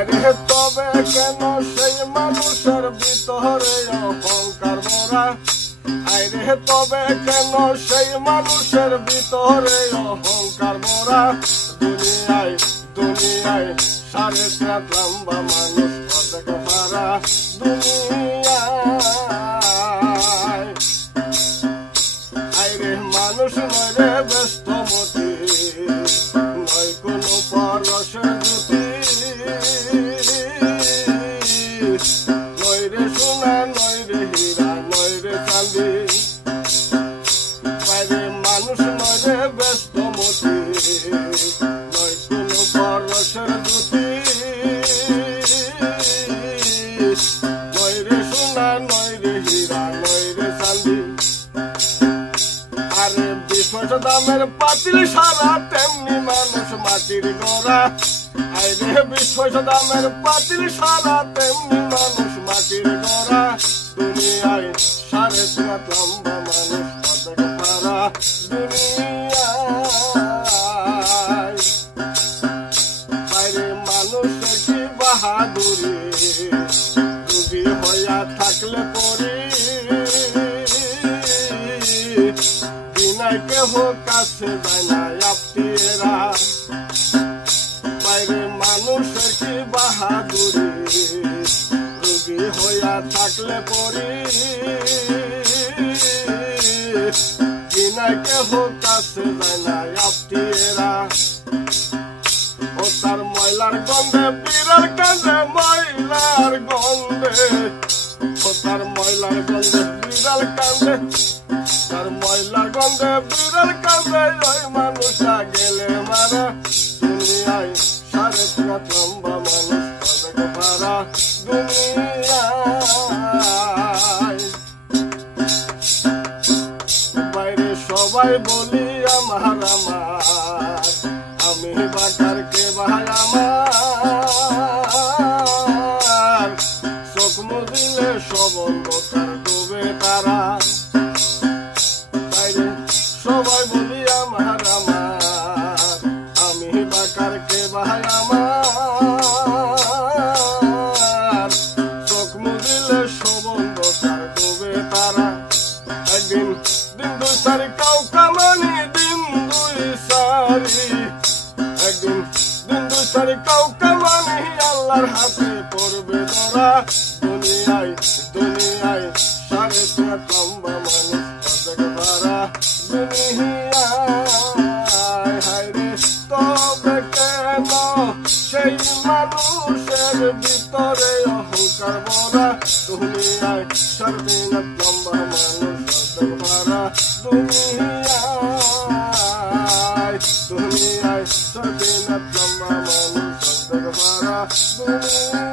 আরে তবে কেন সেই মানুষের ভিতরে অহংকার ভরা, আরে তবে কেন সেই মানুষের ভিতরে অহংকার ভরা। দুনিয়ায় দুনিয়ায় 3.5 লম্বা মানুষ অর্ধেক পারা, দুনিয়ায় আরে মানুষ নয় রে ব্যস্তমতি, নয় কোনো পরশের জুতি, নয় রে সোনা নয় রে হীরা নয় রে চাঁদি, বাইরে মানুষ নয় রে ব্যস্তমতি, নয় কোনো পরশের জুতি, নয় রে সোনা নয় রে হীরা নয় রে চাঁদি। আরে 20 পয়সা দামের পাতিল সারা তেমনি মানুষ মাটির গড়া, আরে 20 পয়সা দামের পাতিল সারা তেমনি মানুষ মাটির গড়া। দুনিয়ায় 3.5 লম্বা মানুষ অর্ধেক পারা, দুনিয়ায় বাইরে মানুষের কি বাহাদুরি, রুগী হইয়া থাকলে পরি বিনায় কেহ কাছে যায় না আত্মীয়রা। বাইরে মানুষের কি বাহাদুরি, রুগী হইয়া থাকলে পরি বিনায় কেহ কাছে যায় না আত্মীয়রা। ও তার ময়লার গন্ধে বিড়াল কাঁদে, ময়লার গন্ধে, ও তার ময়লার গন্ধে বিড়াল কাঁদে, তার ময়লার গন্ধে বিড়াল কাঁদে, ওই মানুষটা গেলে মারা। দুনিয়ায় 3.5 লম্বা মানুষ অর্ধেক পারা, দুনিয়ায় বাইরে সবাই বলি আমার আমার, আমি বাটার কে ভাই আমার, চোখ মুদিলে সব অন্ধকার ডুবে তারা। বাইরে সবাই বলি আমার আমার, আমি বাটার কে ভাই আমার, চোখ মুদিলে সব অন্ধকার ডুবে তারা। একদিন দিন 2 সারি কাউ কামানি, দিন 2 সারি, একদিন দিন 2 সারি কাউ কামানি, আল্লাহর হাতে পড়বে ধরা। দুনিয়ায় দুনিয়ায় 3.5 লম্বা মানুষ অর্ধেক পারা, দুনিয়ায় হায়রে তবে কেন সেই মানুষের ভিতরে অহংকার ভরা। দুনিয়ায় 3.5 লম্বা মানুষ অর্ধেক পারা, দুনিয়ায় দুনিয়ায় 3.5 লম্বা মানুষ অর্ধেক পারা, দুনিয়ায়।